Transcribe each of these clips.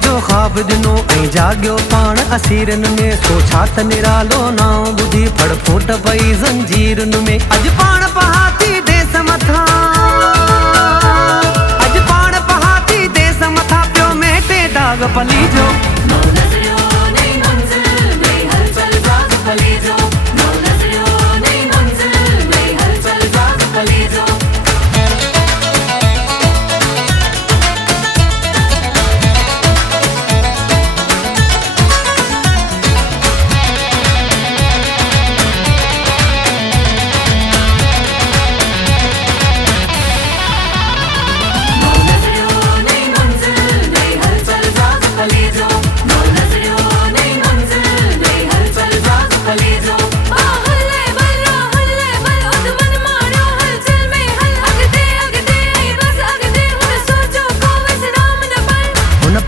जो ख्वाब दिनो ऐं जागियो पाण असीरन में। सोचा त निरालो नाव बुधी फड़ फोट पई जंजीरन में। अज पाण पहाती देस मथा, अज पाण पहाती देस मथा पियो मेटे दाग पली जो।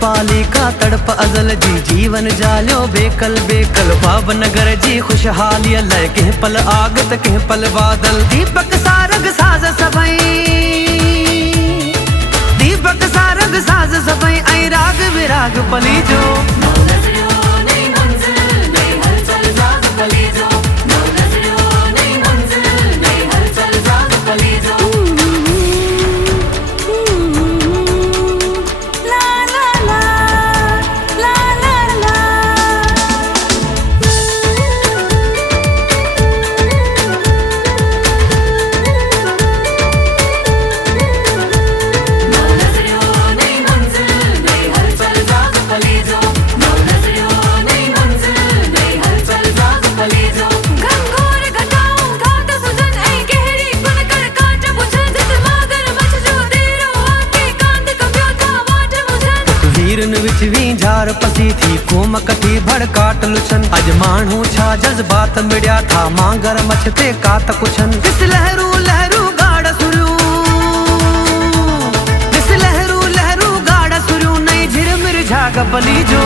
पाली का तड़प अजल जी जीवन जालियो बेकल बेकल। भावनगर जी खुशहाली लय के पल आगत के पल बादल। दीपक सारग साज सभई, दीपक सारग साज सभई ऐं राग विराग पली जो। विच वी झार पसी थी कोम कठी भड़काट लुछन। अज माण्हू छा जज्बात मिड़िया था मांगर मछते कात कुछन। दिस लहरू लहरू गाड़ सुरियूं, दिस लहरू लहरू गाड़ सुरियूं नई झिरमिर झाग पली जो।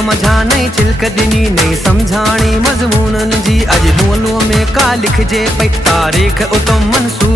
मझा नहीं चिल्क दिनी नहीं समझाणी मजमूनन जी। अज लूअ लूअ में का लिखजे पई तारीख़ उतो मंसूर।